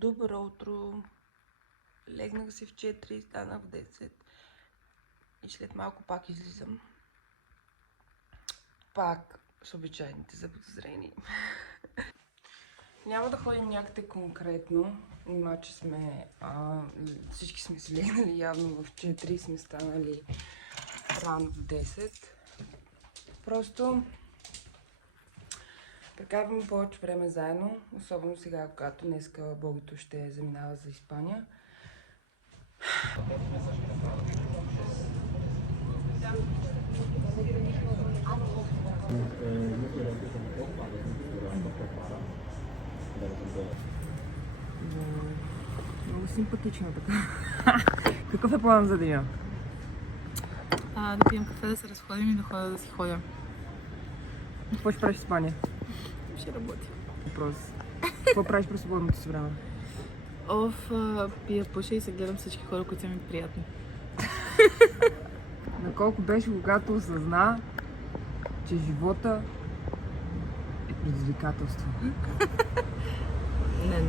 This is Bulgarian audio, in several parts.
Добро утро! Легнах се в 4, станах в 10 и след малко пак излизам. Пак с обичайните заподозрени. Няма да ходим някъде конкретно, нима че сме всички сме си легнали явно в 4 и сме станали рано в 10. Просто прекарваме повече време заедно, особено сега, когато днеска Богито ще заминава за Испания. Много симпатично така. Какъв е план за деня? Да пием кафе, да се разходим и да ходя да си ходя. Какво ще правиш в Испания? Ще работя. Въпрос. Какво правиш през свободното си време? Пия, пуша и се гледам всички хора, които са ми приятни. На колко беше, когато осъзна, че живота е предизвикателство?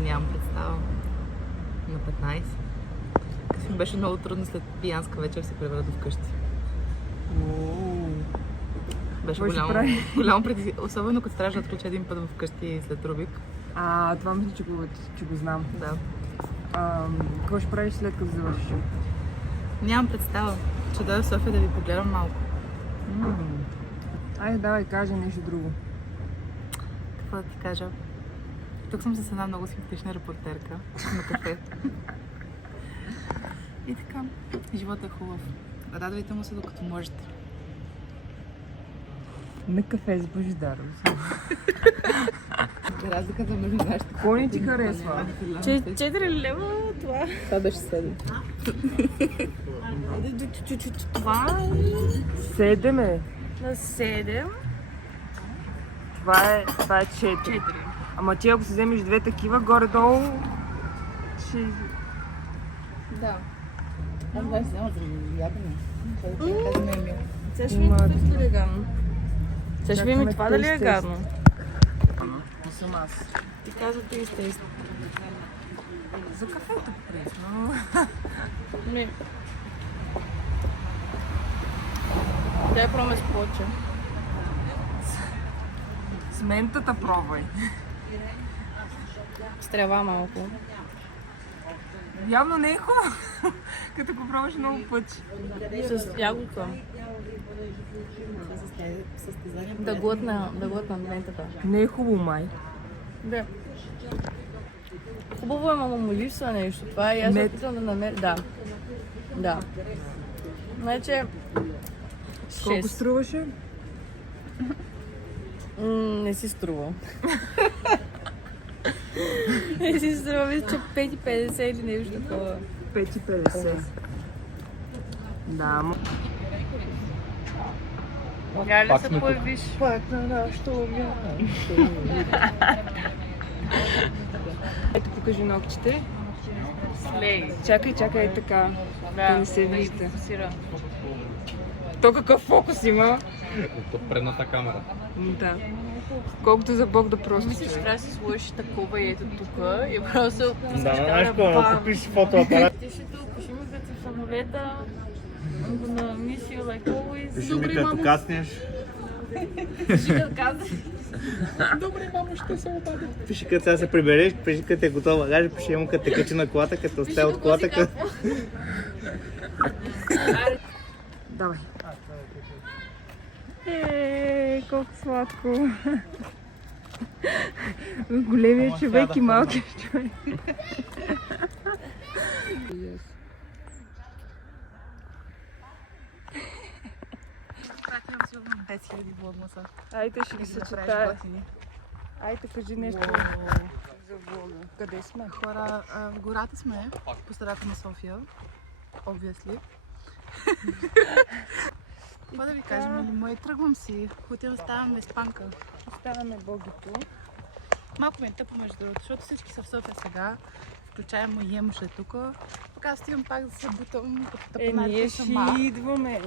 Нямам представа. На 15. Като ми беше много трудно след пиянска вечер се превърна вкъщи. Беше голямо предизвикателство. Особено като трябваше да отключа един път вкъщи след Рубик. Това мисля, че го знам. Да. Какво ще правиш след като завършиш? Нямам представа. Ще дойда в София да ви погледам малко. Айде, давай, кажа нещо друго. Какво да ти кажа? Тук съм с една много симпатична репортерка на кафе. И така, животът е хубав. Радвайте му се докато можете. На кафе с Божидар. Разликата между нашите... Какво не ти харесва? 4 лева, това... Това беше 7. Това е... 7 е. На 7. Това е 4. Ама ти ако си вземеш две такива, горе-долу... Да. Аз това си взема за ядене. Това не е мил. Сега ще видим това дали е гадно. Сега ще видим това дали е гадно. Не съм аз. Ти казва 30. За кафето пресно. Не. Дай пробваме с плоча. С ментата пробвай. С трева малко. Явно не е хубаво, като го пробваш много пъти. С ягодка. Да глътна ментата. Не е хубаво, май. Да. Хубаво е, мама му липсва нещо. Това и аз се опитвам да намеря. Да. Значи... Колко струваше? Не си струва. Не си струва, мисля, че 5,50 или нещо такова. 5,50. Да, Няма ли се появиш? Пак на нашото място. Ето, покажи ногтите. Слей. Чакай така. Да не се вижда. Фокусира. То какъв фокус има? От предната камера. Да. Колкото за Бог да просто. Мисля, че трябва да си сложиш такова и ето тук и просто... Да, знаеш какво, купиш фотоапарат. Ти ще тук, пиши ми като си в самолета. На мисия, like always. Пиши ми като каснеш. Пиши като казваш. Добре, мамо, ще се обадя. Пиши като сега се прибереш, пиши като е готова багажа, пиши му като те качи на колата, като остая от колата. Давай. Колко сладко. Големият човек и малкият човек. Пратим сигурно 10 000 влогмаса. Айде, ще ги съчетая. Айде, кажи нещо за влога. Къде сме? Хора, в гората сме, по средата на София. Obviously. Какво да ви кажем, или мой тръгвам си, отивам, ставаме Испанка. Оставяме Богито. Малко ми е тъпо между другото, защото всички са в София сега, включая моя мъж е тук. Пък аз стигам пак да се бутам като тъпанарите Ние сама. ще идваме.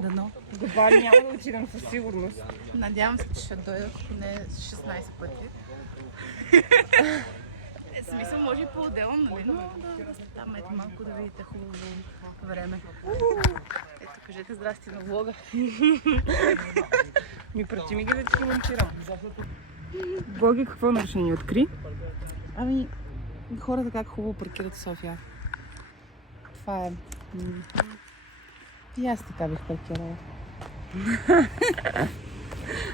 Дано. До Бали няма да отидем със сигурност. Надявам се, че ще дойда поне 16 пъти. смисъл може и по-отделно, нали? Но там ето малко да видите хубаво време. Ето, кажете здрасти на влога. Ми прати ми ги да ти монтирам. Боги, какво нарушение откри? Ами, хората как хубаво паркират в София. Това е... И аз така бих паркирала.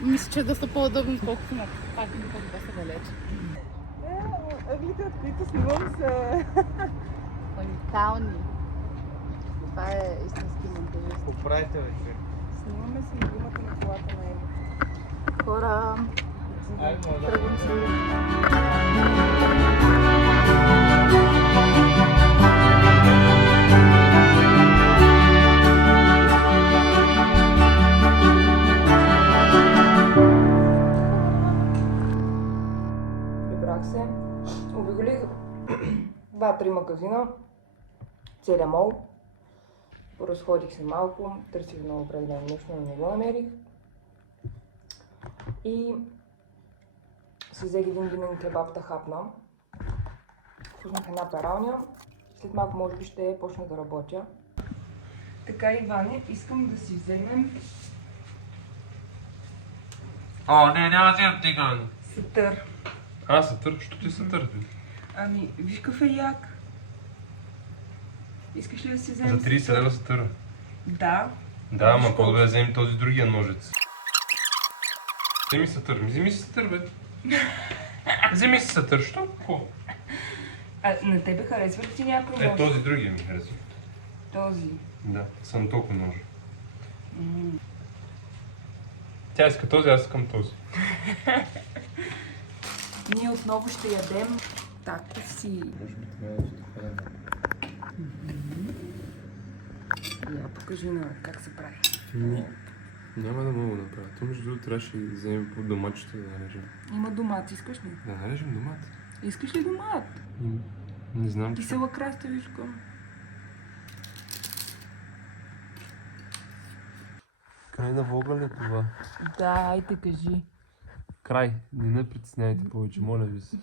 Мисля, че е доста по-удобно, отколкото на паркинг, който доста далеч. Ъглите, от които снимам са... Уникални. Това е истински монтажист. Какво правите, вече? Снимаме си гумата на колата на Еми. Хора, Айде, може да. тръгвам се. Прибрах се. Обиколих 2-3 магазина. Целия мол. Поразходих се малко. Търсих много определено нещо, но не го намерих. И си взех един винен кебаб да хапна. Пуснах една пералня. След малко може би ще почна да работя. Така, Иване, искам да си вземем О, не, няма да вземам тиган. сатър. Сатър? Що ти сатър? Ами, виж какъв е як. Искаш ли да си вземем За 30 лева сатъра. Да. Да, ама по-добре да вземем този другия ножец. Вземи сатър. Вземи си сатър, бе. Вземи си сатър. Що? Какво? А на тебе харесва ли ти някой нож? Този другия ми харесва. Този. Да, съм толкова ножа. Тя иска този, аз искам този. Ние отново ще ядем такоси. Я покажи на как се прави. Няма да мога да направя. То между другото трябваше да вземем по доматчето да нарежем. Има домат, искаш ли? Да нарежем домат. Искаш ли домат? Не знам. Кисела краставичка. Край на влога ли е това? Да, айде кажи. Край. Не ме притесняйте повече, моля ви се.